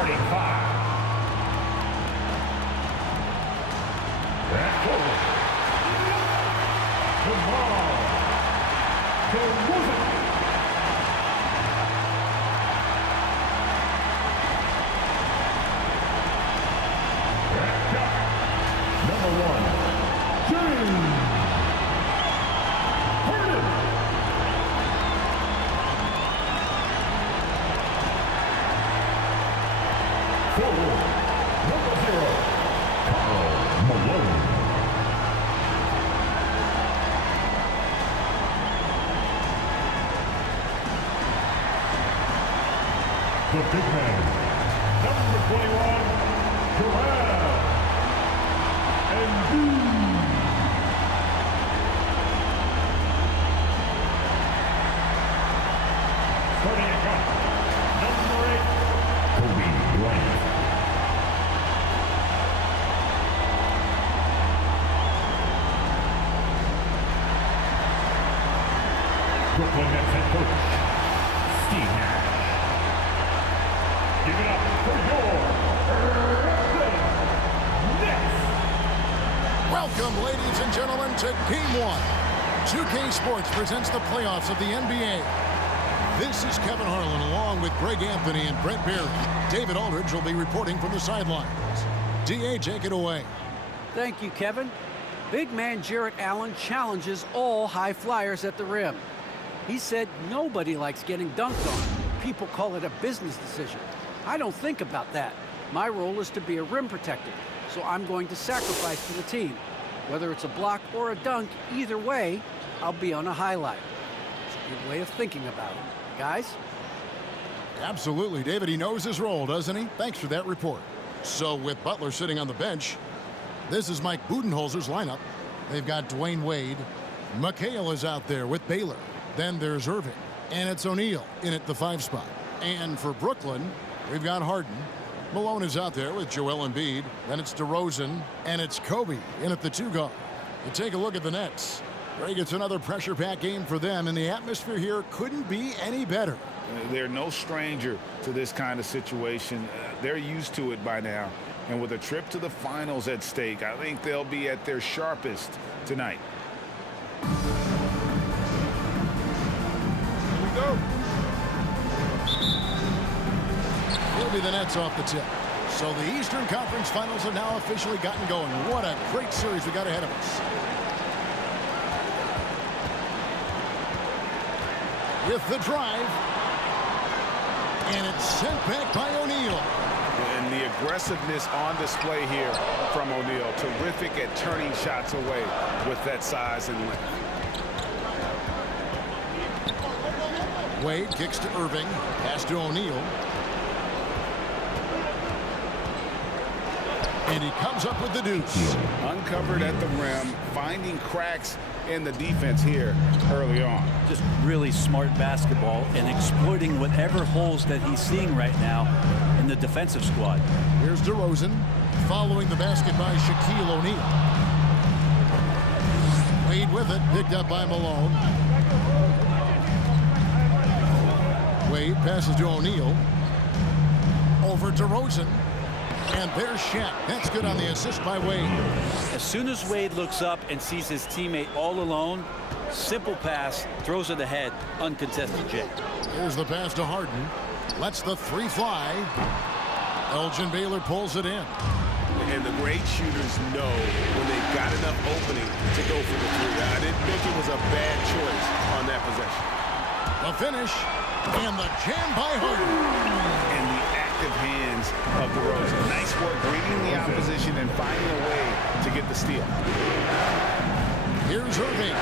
Starting five. And forward. Number one, James Harden. Forward, number 0, Karl Malone. The big man, number 21, Joel Embiid. Starting at guard, number 8, Kobe Bryant. Brooklyn Nets head coach, Steve Nash. Give it up for your Nets. Welcome, ladies and gentlemen, to Game 1. 2K Sports presents the playoffs of the NBA. This is Kevin Harlan along with Greg Anthony and Brent Berry. David Aldridge will be reporting from the sidelines. DA, take it away. Thank you, Kevin. Big man Jarrett Allen challenges all high flyers at the rim. He said nobody likes getting dunked on. People call it a business decision. I don't think about that. My role is to be a rim protector, so I'm going to sacrifice for the team. Whether it's a block or a dunk, either way, I'll be on a highlight. It's a good way of thinking about it. Guys? Absolutely, David. He knows his role, doesn't he? Thanks for that report. So with Butler sitting on the bench, this is Mike Budenholzer's lineup. They've got Dwayne Wade. McHale is out there with Baylor. Then there's Irving. And it's O'Neal in at the 5 spot. And for Brooklyn, we've got Harden. Malone is out there with Joel Embiid. Then it's DeRozan. And it's Kobe in at the 2 guard. You take a look at the Nets. Greg, it's another pressure-packed game for them, and the atmosphere here couldn't be any better. They're no stranger to this kind of situation. They're used to it by now. And with a trip to the finals at stake, I think they'll be at their sharpest tonight. Here we go. It'll be the Nets off the tip. So the Eastern Conference Finals have now officially gotten going. What a great series we got ahead of us. With the drive. And it's sent back by O'Neal. And the aggressiveness on display here from O'Neal. Terrific at turning shots away with that size and length. Wade kicks to Irving. Pass to O'Neal. And he comes up with the deuce. Uncovered at the rim, finding cracks in the defense here early on. Just really smart basketball and exploiting whatever holes that he's seeing right now in the defensive squad. Here's DeRozan following the basket by Shaquille O'Neal. Wade with it, picked up by Malone. Wade passes to O'Neal. Over DeRozan. And there's Shaq. That's good on the assist by Wade. As soon as Wade looks up and sees his teammate all alone, simple pass, throws it ahead, uncontested J. Here's the pass to Harden. Lets the 3 fly. Elgin Baylor pulls it in. And the great shooters know when they've got enough opening to go for the 3. I didn't think it was a bad choice on that possession. The finish and the jam by Harden. And the active hands of DeRozan. Nice work reading the opposition and finding a way to get the steal. Here's Irving.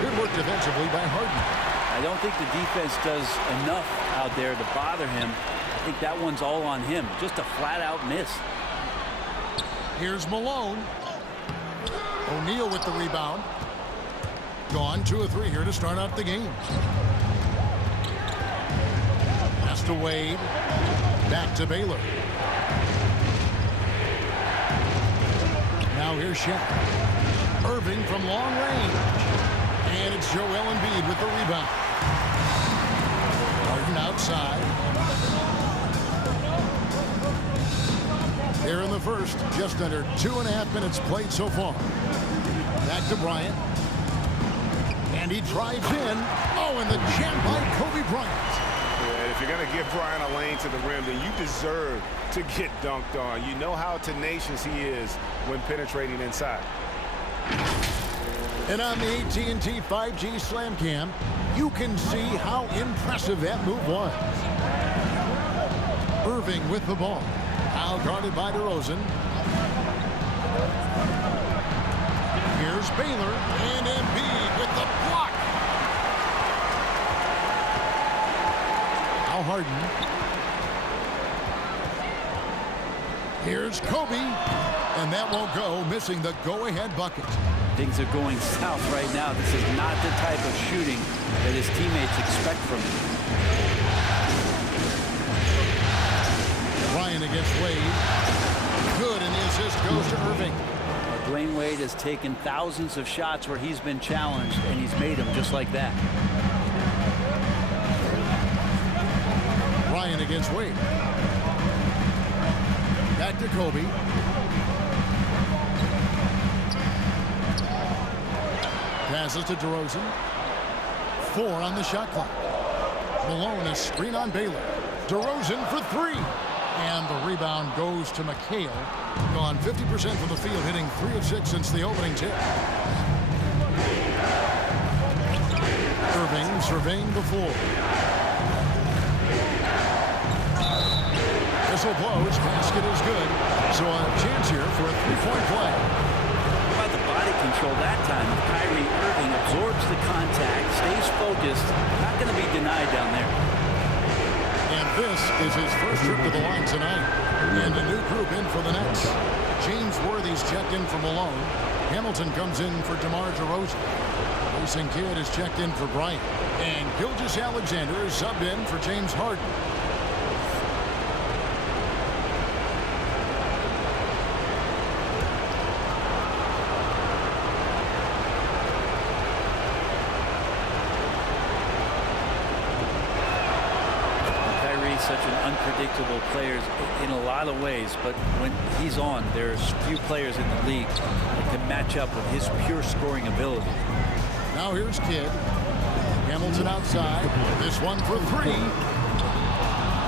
Good work defensively by Harden. I don't think the defense does enough out there to bother him. I think that one's all on him. Just a flat-out miss. Here's Malone. O'Neal with the rebound. Gone 2 of 3 here to start out the game. Pass to Wade. Back to Baylor. Now here's Shaq. Irving from long range. And it's Joel Embiid with the rebound. Harden outside. first. Just under 2.5 minutes played so far. Back to Bryant. And he drives in. Oh, and the jam by Kobe Bryant. Yeah, if you're going to give Bryant a lane to the rim, then you deserve to get dunked on. You know how tenacious he is when penetrating inside. And on the AT&T 5G Slam Cam, you can see how impressive that move was. Irving with the ball. Now guarded by DeRozan. Here's Baylor and Embiid with the block. Now Harden. Here's Kobe. And that won't go, missing the go-ahead bucket. Things are going south right now. This is not the type of shooting that his teammates expect from him. Ryan against Wade. Good, and the assist goes to Irving. Dwayne Wade has taken thousands of shots where he's been challenged, and he's made them just like that. Ryan against Wade. Back to Kobe. Passes to DeRozan. 4 on the shot clock. Malone a screen on Baylor. DeRozan for 3. And the rebound goes to McHale. Gone 50% from the field, hitting 3 of 6 since the opening tip. Irving surveying the floor. Whistle blows. Basket is good. So a chance here for a 3-point play. How about the body control that time? Kyrie Irving absorbs the contact, stays focused. Not going to be denied down there. And this is his first trip to the line tonight. And a new group in for the Nets. James Worthy's checked in for Malone. Hamilton comes in for DeMar DeRozan. Mason Kidd is checked in for Bryant. And Gilgeous-Alexander is subbed in for James Harden. Such an unpredictable player in a lot of ways, but when he's on, there's few players in the league that can match up with his pure scoring ability. Now here's Kidd. Hamilton outside. This one for 3.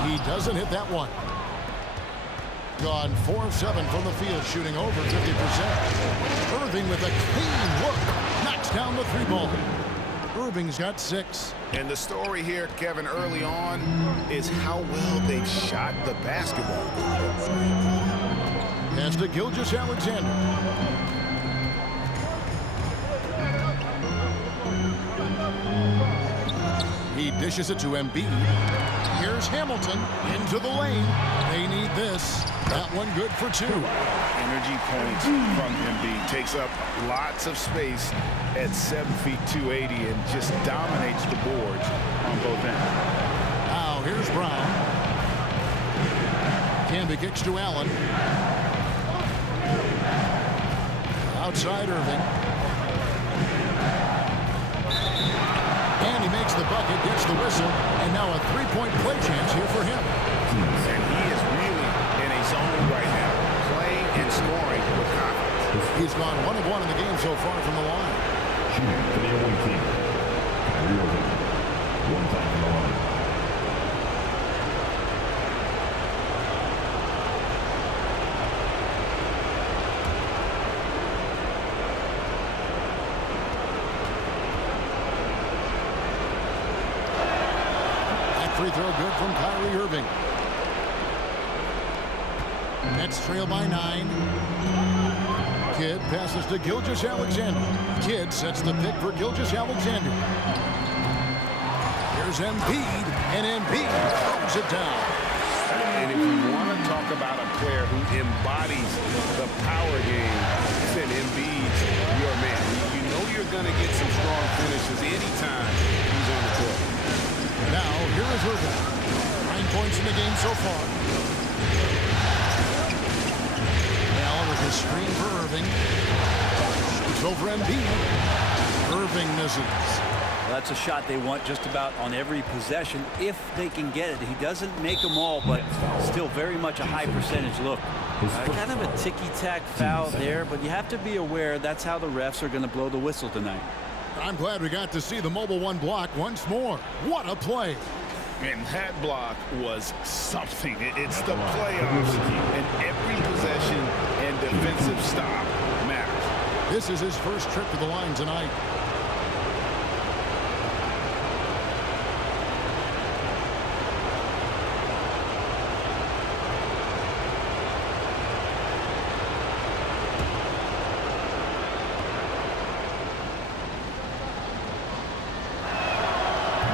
He doesn't hit that one. Gone 4 of 7 from the field, shooting over 50%. Irving with a clean look. Knocks down the 3-ball. Irving's got 6. And the story here, Kevin, early on is how well they've shot the basketball. Pass to Gilgeous-Alexander. He dishes it to Embiid. Here's Hamilton into the lane. They need this. That one good for 2. Energy points from Embiid. Takes up lots of space at 7 feet 280 and just dominates the boards on both ends. Now here's Brown. Canby kicks to Allen. Outside Irving. And he makes the bucket, gets the whistle, and now a 3-point play chance here for him. And he is really in a zone right now, playing and scoring with confidence. He's gone 1 of 1 in the game so far from the line. Shooting for the away team. Kyrie Irving. 1 time from the line. Free throw good from Kyrie Irving. Nets trail by 9. Kidd passes to Gilgeous-Alexander. Kidd sets the pick for Gilgeous-Alexander. Here's Embiid, and Embiid throws it down. And if you want to talk about a player who embodies the power game, then Embiid's your man. You know you're going to get some strong finishes anytime he's on the court. Now, here is Irving. 9 points in the game so far. Allen with his screen for Irving. Shoots over Embiid. Irving misses. Well, that's a shot they want just about on every possession if they can get it. He doesn't make them all, but still very much a high percentage look. Kind of a ticky-tack foul there, but you have to be aware that's how the refs are going to blow the whistle tonight. I'm glad we got to see the mobile one block once more. What a play. And that block was something. It's the playoffs, and every possession and defensive stop matters. This is his first trip to the line tonight.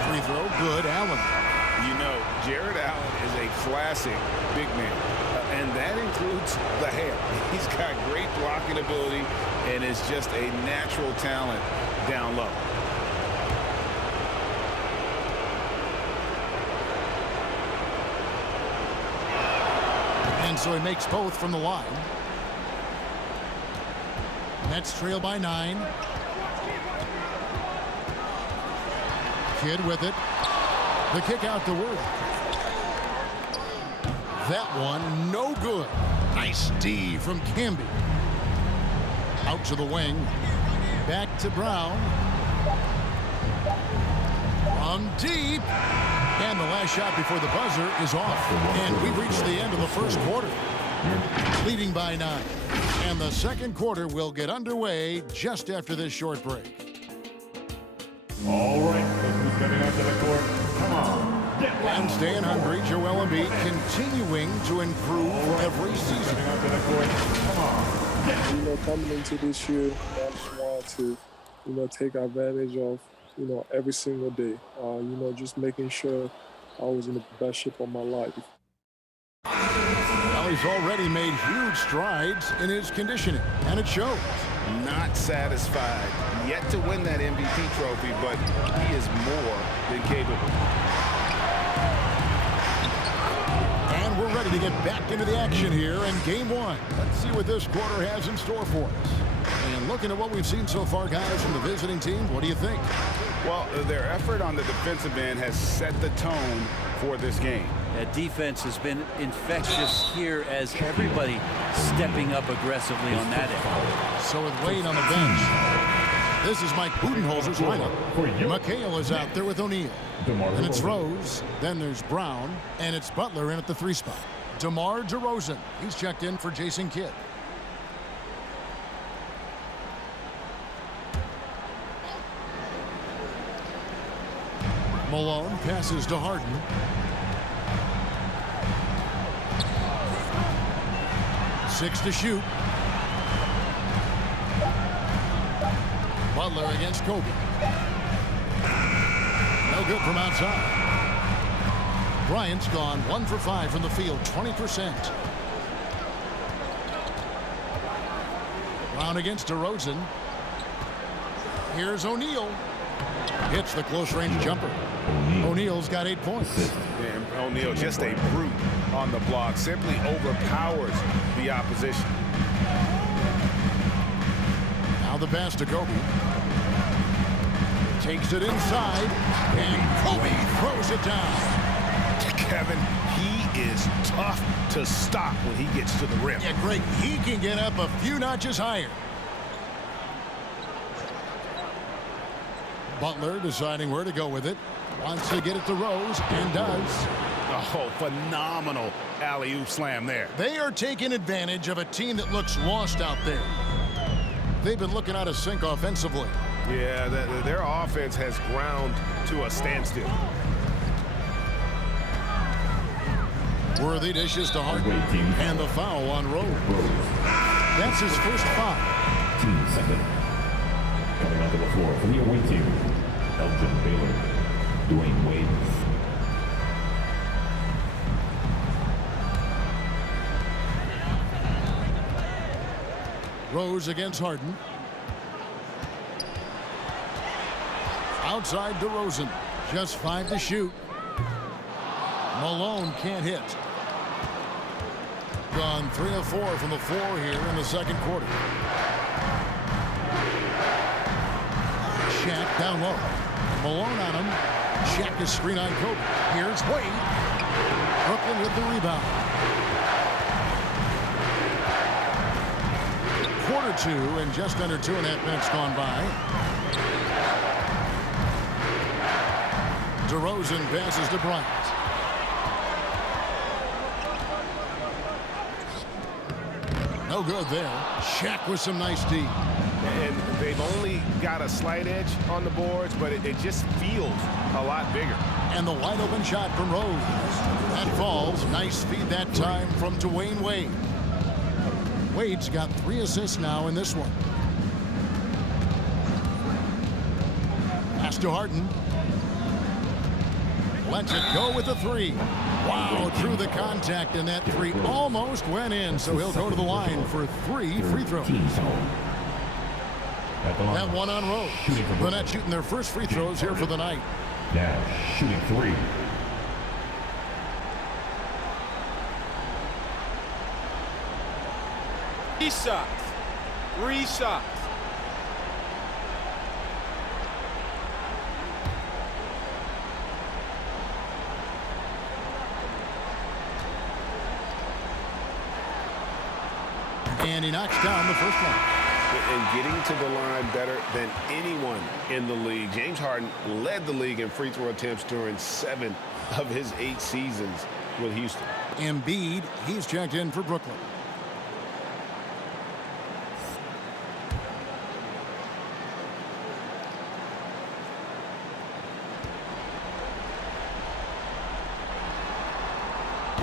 Free throw, good. Allen. You know, Jared Allen is a classic big man, and that includes the hair. He's got great blocking ability and is just a natural talent down low. And so he makes both from the line. Nets trail by 9. Kidd with it. The kick out to Worth. That one, no good. Nice D from Camby. Out to the wing. Back to Brown. From deep. And the last shot before the buzzer is off. And we've reached the end of the first quarter. Leading by 9. And the second quarter will get underway just after this short break. All right, look who's coming onto the court. Come on. And staying hungry, Joel Embiid continuing to improve every season. Coming onto the court. Come on. You know, coming into this year, I just wanted to, take advantage of, every single day. Just making sure I was in the best shape of my life. Well, he's already made huge strides in his conditioning, and it shows. Not satisfied yet to win that MVP trophy, but he is more than capable. And we're ready to get back into the action here in Game 1. Let's see what this quarter has in store for us. And looking at what we've seen so far, guys, from the visiting team, what do you think? Well, their effort on the defensive end has set the tone for this game. That defense has been infectious here as everybody stepping up aggressively on that end. So with Wade on the bench, this is Mike Budenholzer's lineup. McHale is out there with O'Neal. And it's Rose, then there's Brown, and it's Butler in at the 3 spot. DeMar DeRozan, he's checked in for Jason Kidd. Malone passes to Harden. Six to shoot. Butler against Kobe. No good from outside. Bryant's gone 1 for 5 from the field, 20%. Brown against DeRozan. Here's O'Neal. Hits the close-range jumper. O'Neal's got 8 points. And O'Neal, just a brute on the block, simply overpowers the opposition. Now the pass to Kobe. Takes it inside, and Kobe throws it down. Kevin, he is tough to stop when he gets to the rim. Yeah, Greg, he can get up a few notches higher. Butler deciding where to go with it. Wants to get it to Rose, and does. Oh, phenomenal alley-oop slam there. They are taking advantage of a team that looks lost out there. They've been looking out of sync offensively. Yeah, their offense has ground to a standstill. Worthy dishes to Harden, and the foul on Rose. That's his first foul. Team second. Coming onto the floor for the away team, Elgin Baylor, Dwayne Wade. Rose against Harden. Outside DeRozan. Just 5 to shoot. Malone can't hit. Gone 3 of 4 from the floor here in the second quarter. Shaq down low. Malone on him. Check his screen on Kobe. Here's Wade. Brooklyn with the rebound. Quarter two and just under 2.5 minutes gone by. DeRozan passes to Bryant. No good there. Shaq with some nice D. And they've only got a slight edge on the boards, but it just feels a lot bigger. And the wide open shot from Rose. That falls. Nice feed that time from Dwayne Wade. Wade's got 3 assists now in this one. Pass to Harden. Lets it go with the 3. Wow, through the contact, and that 3 almost went in, so he'll go to the line for 3 free throws. That one on Rose. The Nets shooting their first free throws here for the night. Now shooting 3. Three shots. And he knocks down the first one. And getting to the line better than anyone in the league. James Harden led the league in free throw attempts during 7 of his 8 seasons with Houston. Embiid, he's checked in for Brooklyn.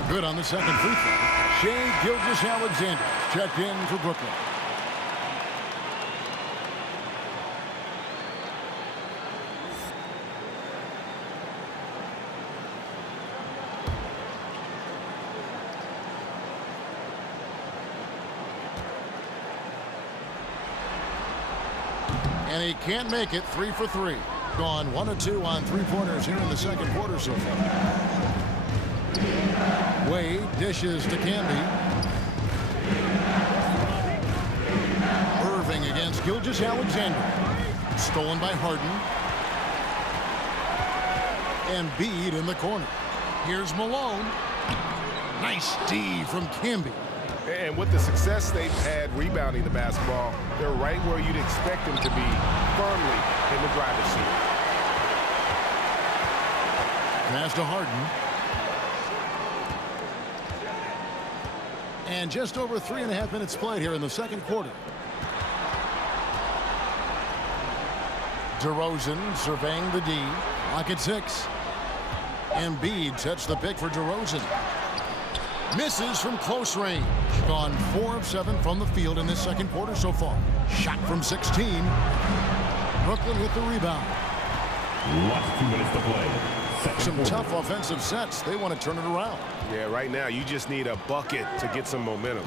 Good on the second free throw. Shai Gilgeous-Alexander checked in for Brooklyn. And he can't make it. 3 for 3. Gone 1 of 2 on 3-pointers here in the second quarter so far. Wade dishes to Camby. Irving against Gilgeous-Alexander. Stolen by Harden. Embiid in the corner. Here's Malone. Nice D from Camby. And with the success they've had rebounding the basketball, they're right where you'd expect them to be, firmly in the driver's seat. Pass to Harden. And just over 3.5 minutes played here in the second quarter. DeRozan surveying the D. Lock at 6. Embiid sets the pick for DeRozan. Misses from close range. Gone 4 of 7 from the field in this second quarter so far. Shot from 16. Brooklyn with the rebound. Last 2 minutes to play. Some tough offensive sets. They want to turn it around. Yeah, right now you just need a bucket to get some momentum.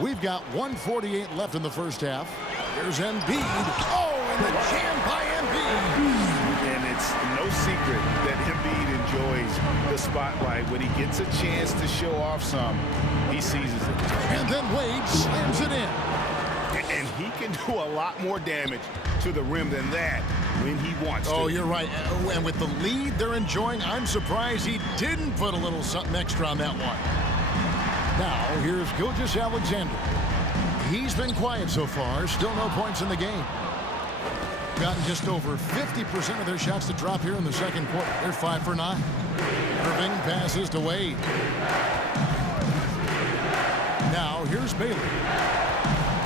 We've got 1:48 left in the first half. Here's Embiid. Oh, and the jam by Embiid. And it's no secret that Embiid enjoys the spotlight. When he gets a chance to show off some, he seizes it. And then Wade slams it in. And he can do a lot more damage to the rim than that when he wants to. Oh, you're right. And with the lead they're enjoying, I'm surprised he didn't put a little something extra on that one. Now, here's Gilgeous-Alexander. He's been quiet so far. Still no points in the game. Gotten just over 50% of their shots to drop here in the second quarter. They're 5 for 9. Irving passes to Wade. Now, here's Baylor.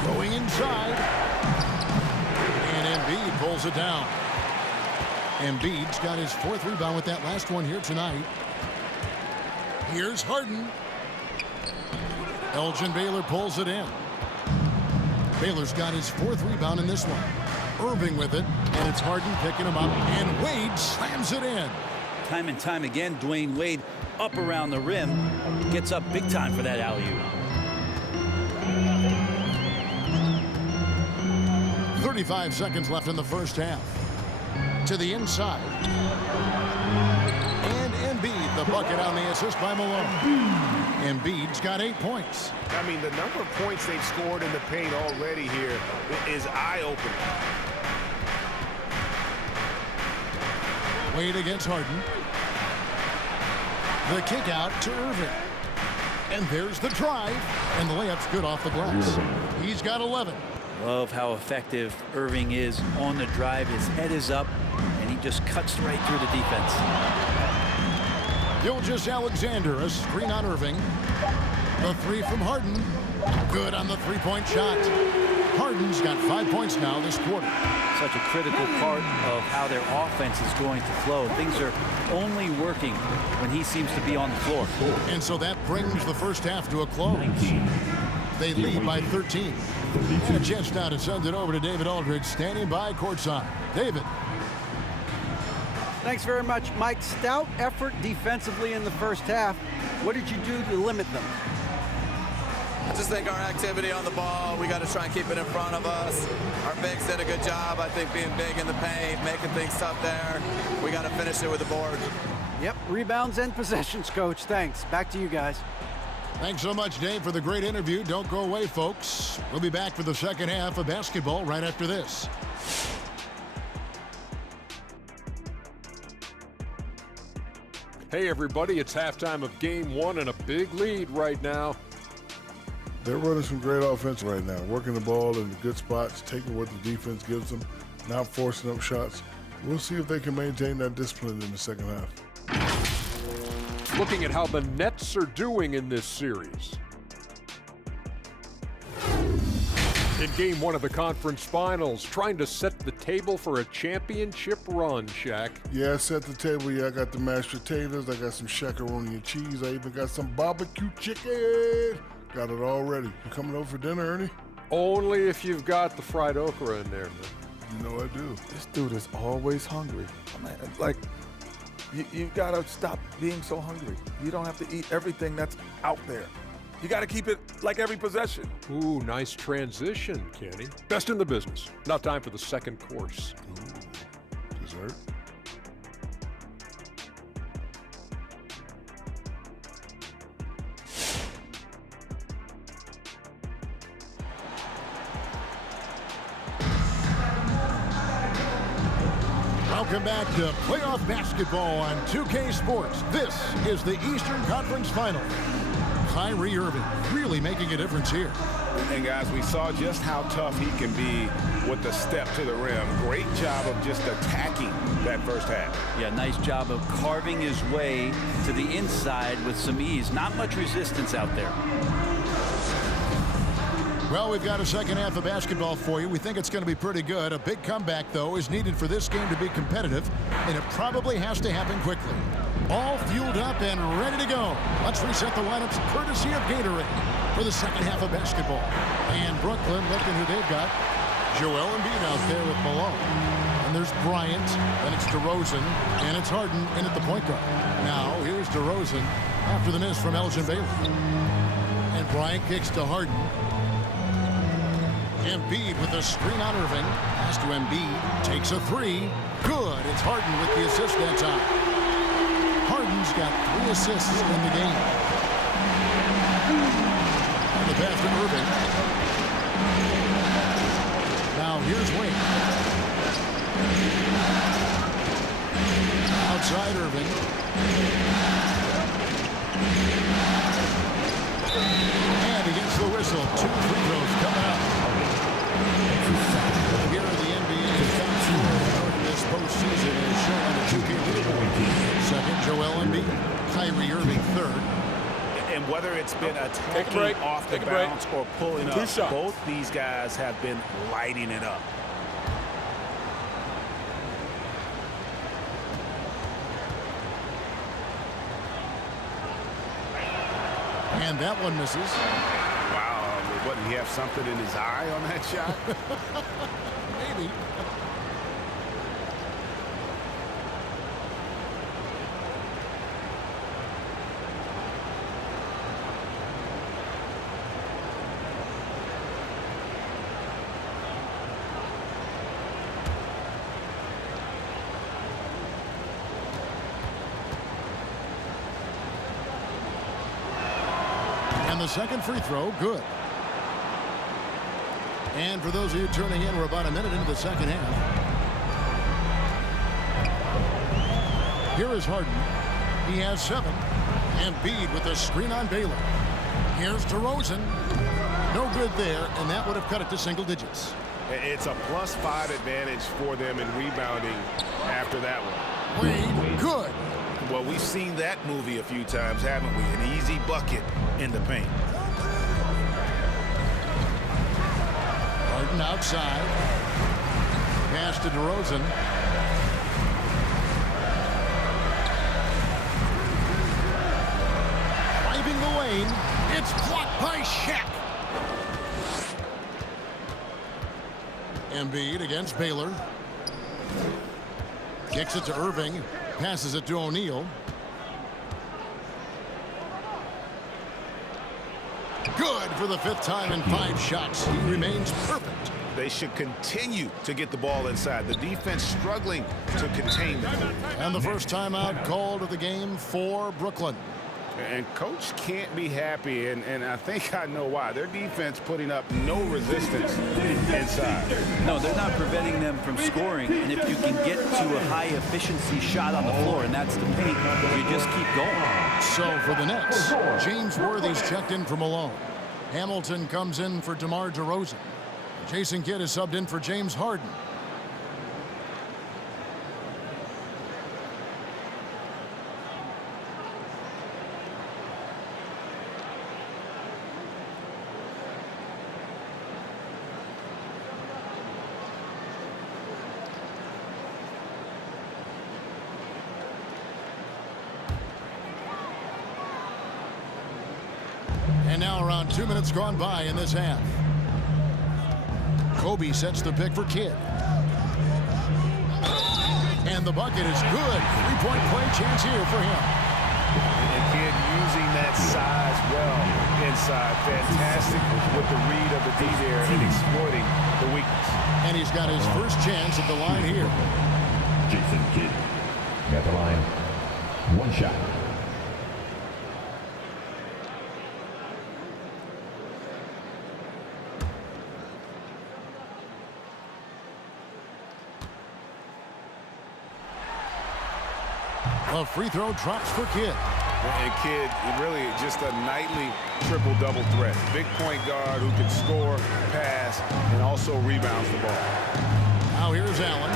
Going inside. And Embiid pulls it down. Embiid's got his 4th rebound with that last one here tonight. Here's Harden. Elgin Baylor pulls it in. Baylor's got his 4th rebound in this one. Irving with it, and it's Harden picking him up, and Wade slams it in. Time and time again, Dwayne Wade up around the rim, gets up big time for that alley-oop. 35 seconds left in the first half. To the inside. And Embiid, the bucket on the assist by Malone. Embiid's got 8 points. I mean, the number of points they've scored in the paint already here is eye-opening. Wade against Harden. The kick out to Irving. And there's the drive. And the layup's good off the glass. He's got 11. Love how effective Irving is on the drive. His head is up, and he just cuts right through the defense. Gilgeous-Alexander, a screen on Irving. The three from Harden. Good on the three-point shot. Harden's got 5 points now this quarter. Such a critical part of how their offense is going to flow. Things are only working when he seems to be on the floor. And so that brings the first half to a close. They lead by 13. And a chance now to send it over to David Aldridge, standing by courtside. David. Thanks very much, Mike. Stout effort defensively in the first half. What did you do to limit them? I just think our activity on the ball, we got to try and keep it in front of us. Our bigs did a good job, I think, being big in the paint, making things tough there. We got to finish it with the board. Yep, rebounds and possessions, Coach. Thanks. Back to you guys. Thanks so much, Dave, for the great interview. Don't go away, folks. We'll be back for the second half of basketball right after this. Hey, everybody, it's halftime of game one and a big lead right now. They're running some great offense right now, working the ball in the good spots, taking what the defense gives them, not forcing up shots. We'll see if they can maintain that discipline in the second half. Looking at how the Nets are doing in this series. In game one of the conference finals, trying to set the table for a championship run, Shaq. Yeah, I set the table. Yeah, I got the mashed potatoes. I got some shakaroni and cheese. I even got some barbecue chicken. Got it all ready. You coming over for dinner, Ernie? Only if you've got the fried okra in there, man. You know I do. This dude is always hungry. I mean, like, you gotta stop being so hungry. You don't have to eat everything that's out there. You gotta keep it like every possession. Ooh, nice transition, Kenny. Best in the business. Now time for the second course. Ooh, dessert. Welcome back to playoff basketball on 2K Sports. This is the Eastern Conference Final. Kyrie Irving really making a difference here. And guys, we saw just how tough he can be with the step to the rim. Great job of just attacking that first half. Yeah, nice job of carving his way to the inside with some ease. Not much resistance out there. Well, we've got a second half of basketball for you. We think it's going to be pretty good. A big comeback, though, is needed for this game to be competitive, and it probably has to happen quickly. All fueled up and ready to go. Let's reset the lineups courtesy of Gatorade for the second half of basketball. And Brooklyn, looking who they've got. Joel Embiid out there with Malone. And there's Bryant, and it's DeRozan, and it's Harden in at the point guard. Now, here's DeRozan after the miss from Elgin Baylor. And Bryant kicks to Harden. Embiid with a screen on Irving. Pass to Embiid. Takes a three. Good. It's Harden with the assist that time. Harden's got 3 assists in the game. And the pass to Irving. Now here's Wade. Outside Irving. And against the whistle, 2 free throws coming up. Here in the NBA, top scorer in this postseason is shown on the 2K leaderboard. Second, Joel Embiid. Kyrie Irving, third. And whether it's been attacking off the bounce or pulling up, both these guys have been lighting it up. And that one misses. Wow, what, did he have something in his eye on that shot? Maybe. the second free throw, good. And for those of you tuning in, we're about a minute into the second half. Here is Harden. He has 7. Embiid with a screen on Baylor. Here's DeRozan. No good there, and that would have cut it to single digits. It's a +5 advantage for them in rebounding after that one. Wade, good. Well, we've seen that movie a few times, haven't we? An easy bucket in the paint. Harden outside. Pass to DeRozan. Driving the lane. It's blocked by Shaq. Embiid against Baylor. Kicks it to Irving. Passes it to O'Neal. Good for the 5th time in 5 shots. He remains perfect. They should continue to get the ball inside. The defense struggling to contain them. And the first timeout called of the game for Brooklyn. And coach can't be happy, and I think I know why. Their defense putting up no resistance inside. No, they're not preventing them from scoring, and if you can get to a high-efficiency shot on the floor, and that's the paint, you just keep going. So for the Nets, James Worthy's checked in for Malone. Hamilton comes in for DeMar DeRozan. Jason Kidd is subbed in for James Harden. And now around 2 minutes gone by in this half. Kobe sets the pick for Kidd. And the bucket is good. 3-point play chance here for him. And Kidd using that size well inside. Fantastic with the read of the D there and exploiting the weakness. And he's got his first chance at the line here. Jason Kidd at the line. 1 shot. A free throw drops for Kidd. And Kidd, really just a nightly triple-double threat. Big point guard who can score, pass, and also rebounds the ball. Now here's Allen.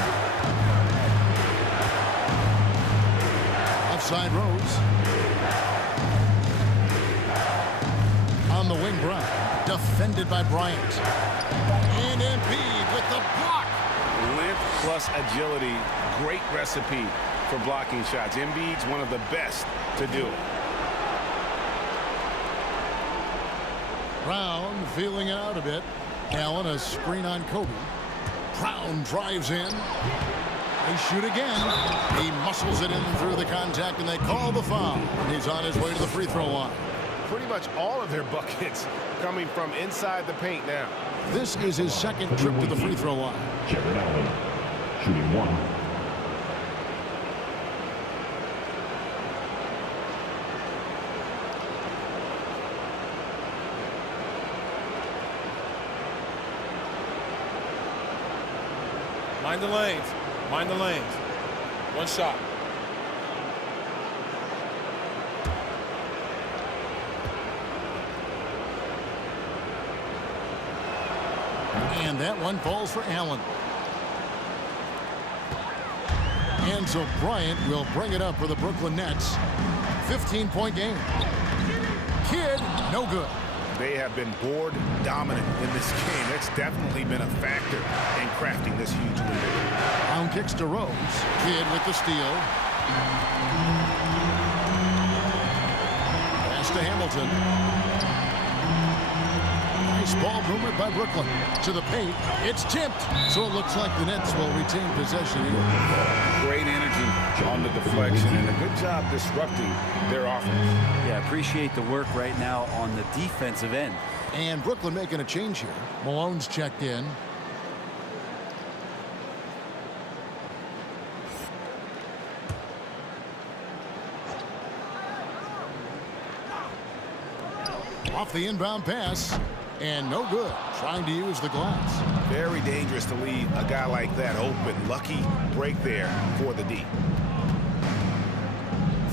Outside Rose. On the wing, Brown. Defended by Bryant. And Embiid with the block. Length plus agility, great recipe for blocking shots. Embiid's one of the best to do it. Brown feeling it out a bit. Allen, a screen on Kobe. Brown drives in. They shoot again. He muscles it in through the contact, and they call the foul. And he's on his way to the free throw line. Pretty much all of their buckets coming from inside the paint now. This is his second trip to the free throw line. Jared Allen shooting 1. Mind the lanes. Mind the lanes. 1 shot. And that one falls for Allen. And so Bryant will bring it up for the Brooklyn Nets. 15-point game. Kidd, no good. They have been board dominant in this game. That's definitely been a factor in crafting this huge lead. Brown kicks to Rose. Kidd with the steal. Pass to Hamilton. Nice ball movement by Brooklyn. To the paint. It's tipped. So it looks like the Nets will retain possession here. Great energy on the deflection and a good job disrupting their offense. Yeah, appreciate the work right now on the defensive end. And Brooklyn making a change here. Malone's checked in. Off the inbound pass, and no good. Trying to use the glass. Very dangerous to leave a guy like that open. Lucky break there for the D.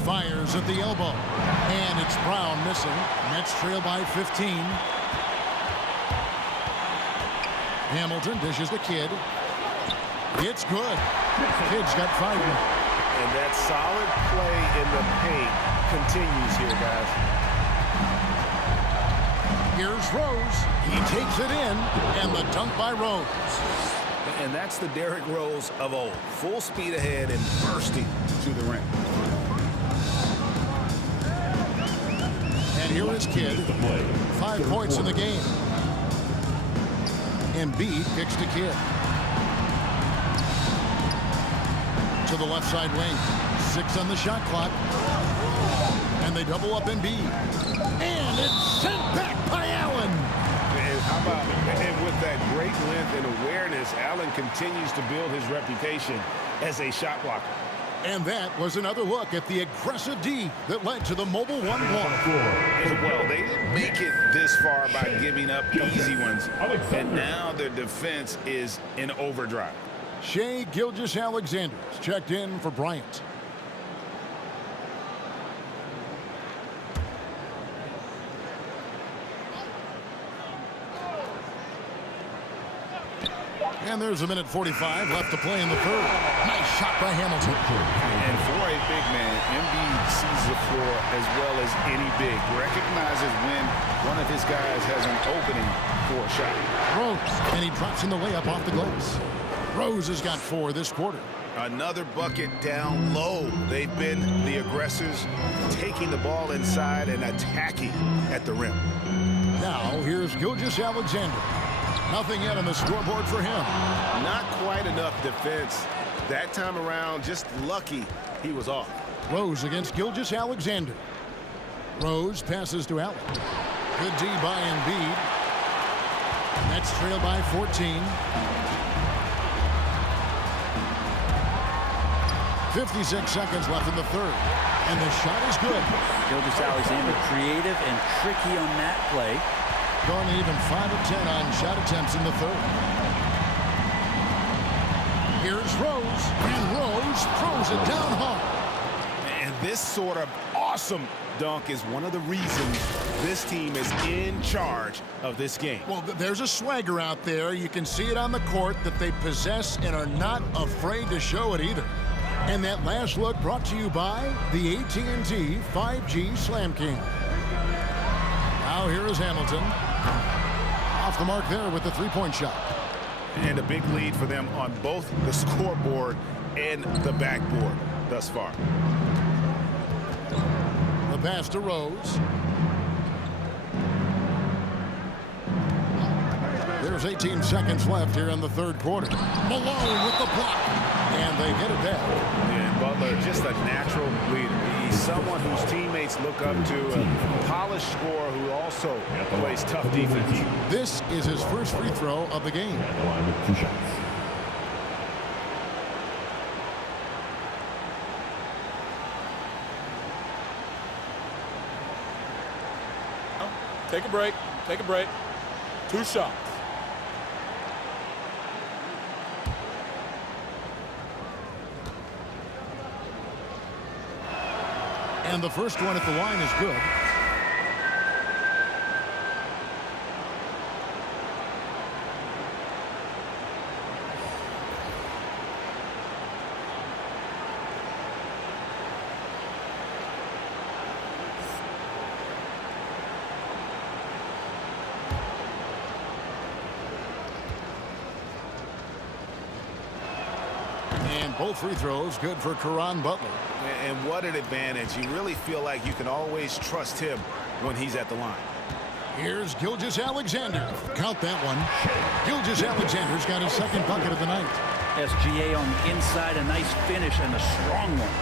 Fires at the elbow, and it's Brown missing. Nets trail by 15. Hamilton dishes the Kid. It's good. Kid's got 5 now. And that solid play in the paint continues here, guys. Here's Rose. He takes it in, and the dunk by Rose. And that's the Derrick Rose of old. Full speed ahead and bursting to the rim. And here is Kid. 5 points in the game. Embiid kicks to Kid. To the left side wing. 6 on the shot clock. And they double up Embiid. And it's sent back by Allen. And how about, and with that great length and awareness, Allen continues to build his reputation as a shot blocker. And that was another look at the aggressive D that led to the mobile 1 block. Well, they didn't make it this far by giving up easy ones. And now their defense is in overdrive. Shai Gilgeous-Alexander's checked in for Bryant. And there's a minute 45 left to play in the third. Nice shot by Hamilton. And for a big man, Embiid sees the floor as well as any big. Recognizes when one of his guys has an opening for a shot. Rose, and he drops in the layup off the glass. Rose has got 4 this quarter. Another bucket down low. They've been the aggressors, taking the ball inside and attacking at the rim. Now here's Gilgeous-Alexander. Nothing yet on the scoreboard for him. Not quite enough defense. That time around, just lucky he was off. Rose against Gilgeous-Alexander. Rose passes to Allen. Good D by Embiid. Nets trail by 14. 56 seconds left in the third. And the shot is good. Gilgeous-Alexander creative and tricky on that play. Going even 5 of 10 on shot attempts in the third. Here's Rose, and Rose throws it down hard. And this sort of awesome dunk is one of the reasons this team is in charge of this game. Well, there's a swagger out there. You can see it on the court that they possess and are not afraid to show it either. And that last look brought to you by the AT&T 5G Slam King. Now here is Hamilton. Off the mark there with the 3-point shot. And a big lead for them on both the scoreboard and the backboard thus far. The pass to Rose. There's 18 seconds left here in the third quarter. Malone with the block. And they get it back. And Butler, just a natural leader. He's someone whose teammates look up to, a polished scorer who also plays tough defense. This is his first free throw of the game. At the line with 2 shots. Take a break. Take a break. 2 shots. And the first one at the line is good. And both free throws good for Caron Butler. And what an advantage. You really feel like you can always trust him when he's at the line. Here's Gilgeous-Alexander. Count that one. Gilgeous-Alexander's got his second bucket of the night. SGA on the inside, a nice finish and a strong one.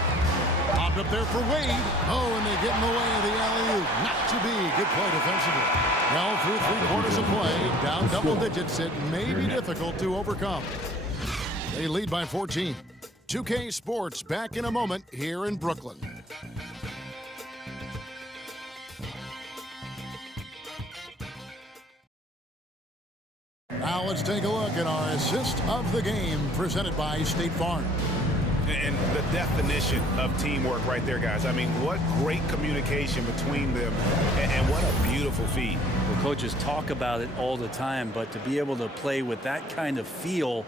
Popped up there for Wade. Oh, and they get in the way of the alley-oop. Not to be. Good play defensively. Now through 3 quarters of play, down double digits, it may be difficult to overcome. They lead by 14. 2K Sports back in a moment here in Brooklyn. Now let's take a look at our assist of the game presented by State Farm. And the definition of teamwork right there, guys. I mean, what great communication between them, and what a beautiful feed. The coaches talk about it all the time, but to be able to play with that kind of feel,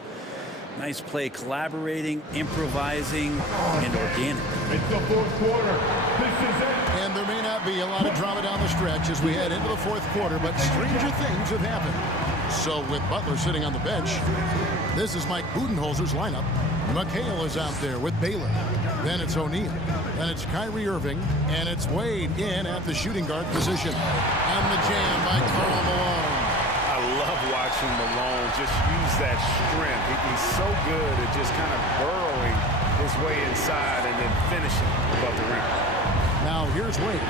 nice play, collaborating, improvising, and organic. It's the fourth quarter. This is it. And there may not be a lot of drama down the stretch as we head into the fourth quarter, but stranger things have happened. So with Butler sitting on the bench, this is Mike Budenholzer's lineup. McHale is out there with Baylor. Then it's O'Neal. Then it's Kyrie Irving. And it's Wade in at the shooting guard position. And the jam by Karl Malone. I love watching Malone just use that strength. He's so good at just kind of burrowing his way inside and then finishing above the rim. Now here's Wade.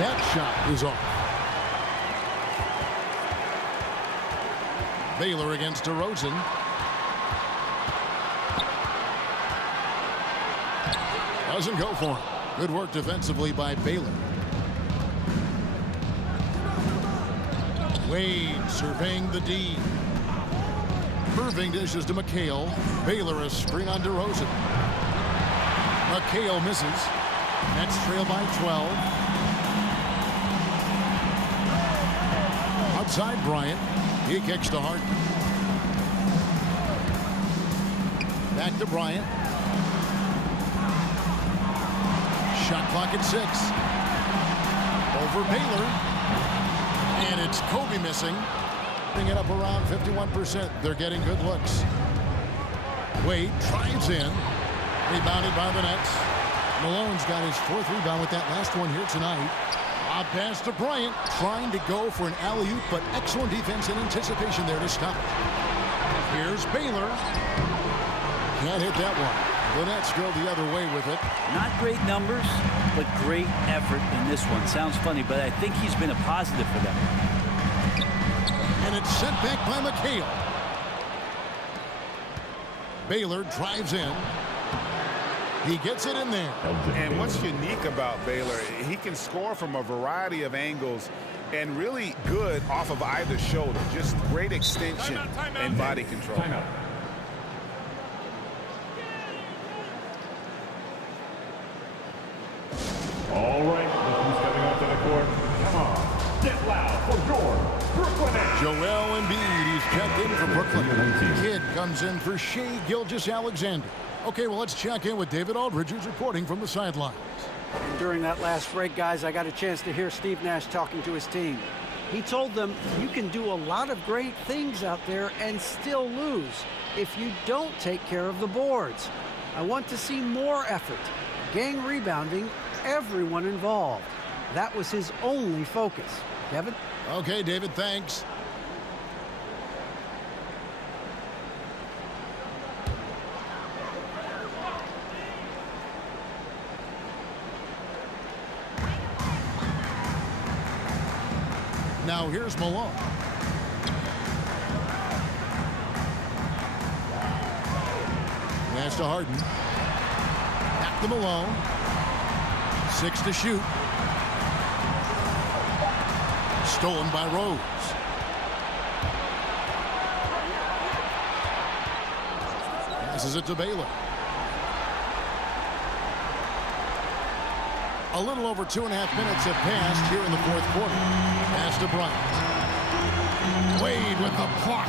That shot is off. Baylor against DeRozan. Doesn't go for him. Good work defensively by Baylor. Wade surveying the D. Irving dishes to McHale. Baylor a screen on DeRozan. McHale misses. Nets trail by 12. Outside Bryant. He kicks to Harden. Back to Bryant. Shot clock at 6. Over Baylor. And it's Kobe missing. Bring it up around 51%. They're getting good looks. Wade drives in. Rebounded by the Nets. Malone's got his 4th rebound with that last one here tonight. A pass to Bryant. Trying to go for an alley-oop, but excellent defense and anticipation there to stop it. Here's Baylor. Can't hit that one. The Nets go the other way with it. Not great numbers, but great effort in this one. Sounds funny, but I think he's been a positive for them. And it's sent back by McHale. Baylor drives in. He gets it in there. And what's unique about Baylor, he can score from a variety of angles and really good off of either shoulder. Just great extension and body control. Timeout. All right, look who's coming onto the court. Come on, get loud for your Brooklyn Nets. Joel Embiid, he's checked in for Brooklyn. Kidd comes in for Shai Gilgeous-Alexander. Okay, well, let's check in with David Aldridge, who's reporting from the sidelines. During that last break, guys, I got a chance to hear Steve Nash talking to his team. He told them you can do a lot of great things out there and still lose if you don't take care of the boards. I want to see more effort, gang rebounding, everyone involved. That was his only focus. Kevin? Okay, David, thanks. Now here's Malone. Pass to Harden. Back to Malone. 6 to shoot. Stolen by Rose. Passes it to Baylor. A little over 2.5 minutes have passed here in the fourth quarter. Pass to Bryant. Wade with the block.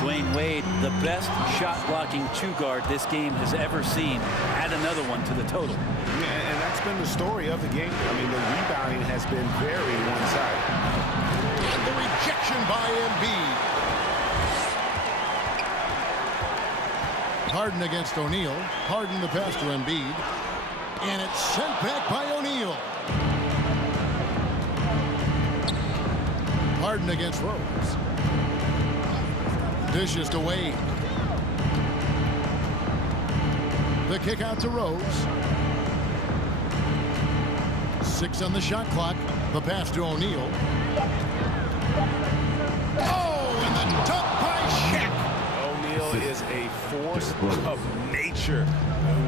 Dwayne Wade, the best shot-blocking two-guard this game has ever seen. Add another one to the total. Yeah, and that's been the story of the game. I mean, the rebounding has been very one-sided. And the rejection by Embiid. Harden against O'Neal. Harden the pass to Embiid. And it's sent back by O'Neal. Harden against Rose. Dishes to Wade. The kick out to Rose. 6 on the shot clock. The pass to O'Neal. Oh, and the dunk by Shaq. O'Neal is a force of nature.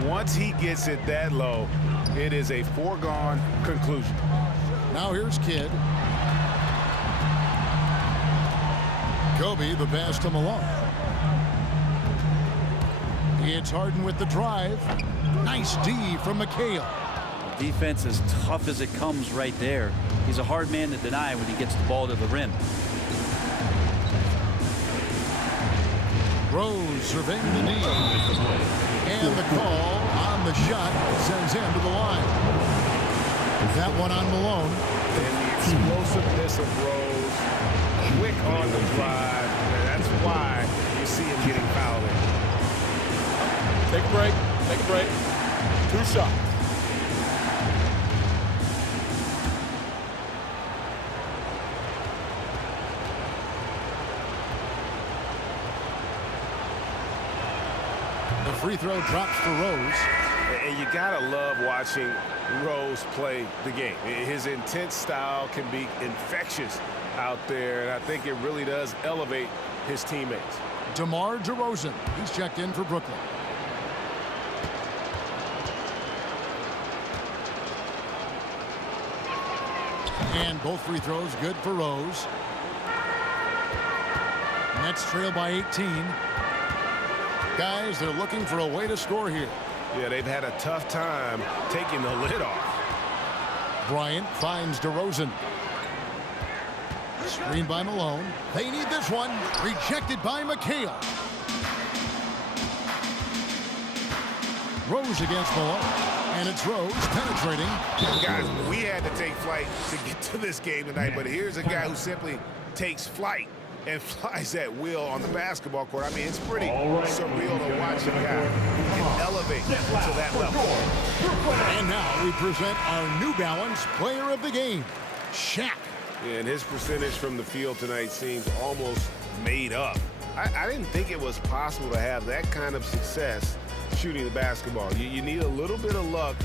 Once he gets it that low, it is a foregone conclusion. Now here's Kidd. Kobe, the pass to Malone. It's Harden with the drive. Nice D from McHale. Defense as tough as it comes right there. He's a hard man to deny when he gets the ball to the rim. Rose surveying the knee. And the call on the shot sends him to the line. That one on Malone. And the explosiveness of Rose, quick on the drive. That's why you see him getting fouled in. Take a break. Take a break. 2 shots. The free throw drops for Rose. And you gotta love watching Rose play the game. His intense style can be infectious out there, and I think it really does elevate his teammates. DeMar DeRozan, he's checked in for Brooklyn. And both free throws good for Rose. Nets trail by 18. Guys, they're looking for a way to score here. Yeah, they've had a tough time taking the lid off. Bryant finds DeRozan. Screen by Malone. They need this one. Rejected by McHale. Rose against Malone. And it's Rose penetrating. Guys, we had to take flight to get to this game tonight, but here's a guy who simply takes flight and flies at will on the basketball court. I mean, it's pretty surreal to watch a guy who can elevate to that level. And now we present our New Balance player of the game, Shaq. Yeah, and his percentage from the field tonight seems almost made up. I didn't think it was possible to have that kind of success shooting the basketball. You need a little bit of luck,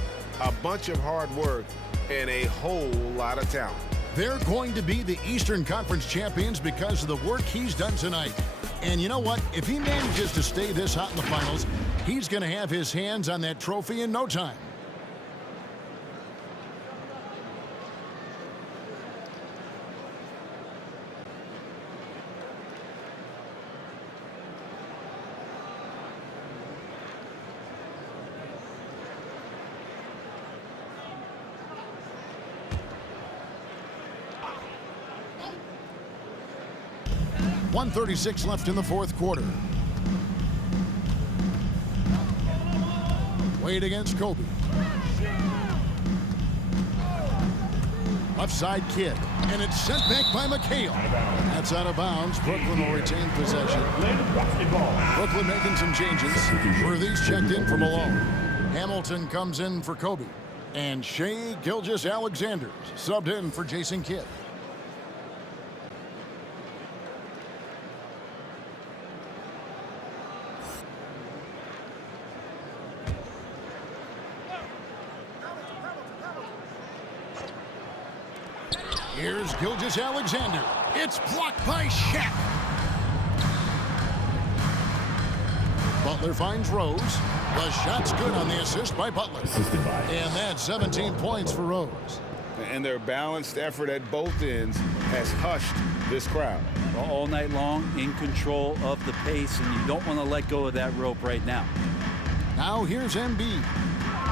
a bunch of hard work, and a whole lot of talent. They're going to be the Eastern Conference champions because of the work he's done tonight. And you know what? If he manages to stay this hot in the finals, he's going to have his hands on that trophy in no time. .136 left in the fourth quarter. Wade against Kobe. Left side Kidd. And it's sent back by McHale. That's out of bounds. Brooklyn will retain possession. Brooklyn making some changes. Worthy's checked in for Malone. Hamilton comes in for Kobe. And Shai Gilgeous-Alexander subbed in for Jason Kidd. Here's Gilgeous-Alexander. It's blocked by Shaq. Butler finds Rose. The shot's good on the assist by Butler. And that's 17 points for Rose. And their balanced effort at both ends has hushed this crowd. All night long, in control of the pace, and you don't want to let go of that rope right now. Now here's Embiid.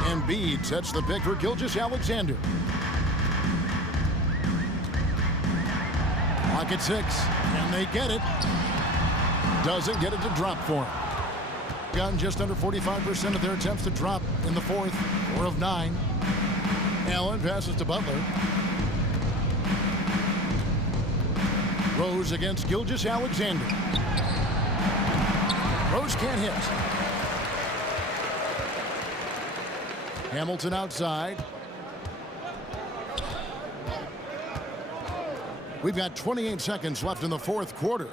Embiid sets the pick for Gilgeous-Alexander. Clock at 6, and they get it. Doesn't get it to drop for him. Gotten just under 45% of their attempts to drop in the fourth, 4 of 9. Allen passes to Butler. Rose against Gilgeous-Alexander. Rose can't hit. Hamilton outside. We've got 28 seconds left in the fourth quarter.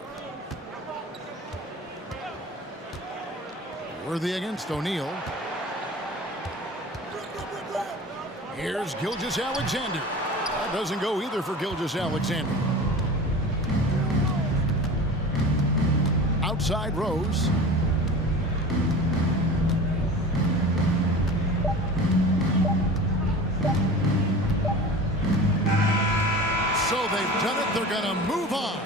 Worthy against O'Neal. Here's Gilgeous-Alexander. That doesn't go either for Gilgeous-Alexander. Outside Rose. So they've done it. They're going to move on.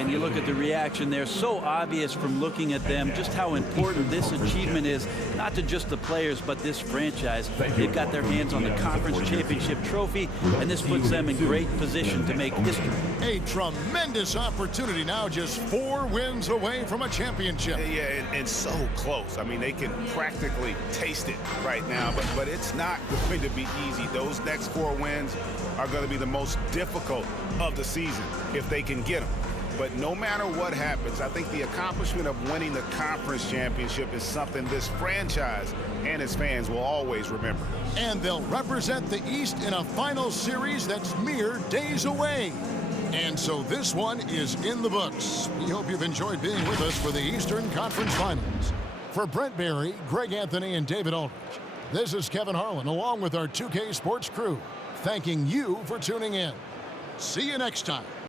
And you look at the reaction there, so obvious from looking at them just how important this achievement is, not to just the players, but this franchise. They've got their hands on the conference championship trophy, and this puts them in great position to make history. A tremendous opportunity now, just 4 wins away from a championship. Yeah, and so close. I mean, they can practically taste it right now, but it's not going to be easy. Those next 4 wins are going to be the most difficult of the season if they can get them. But no matter what happens, I think the accomplishment of winning the conference championship is something this franchise and its fans will always remember. And they'll represent the East in a final series that's mere days away. And so this one is in the books. We hope you've enjoyed being with us for the Eastern Conference Finals. For Brent Barry, Greg Anthony, and David Aldridge, this is Kevin Harlan along with our 2K Sports crew, thanking you for tuning in. See you next time.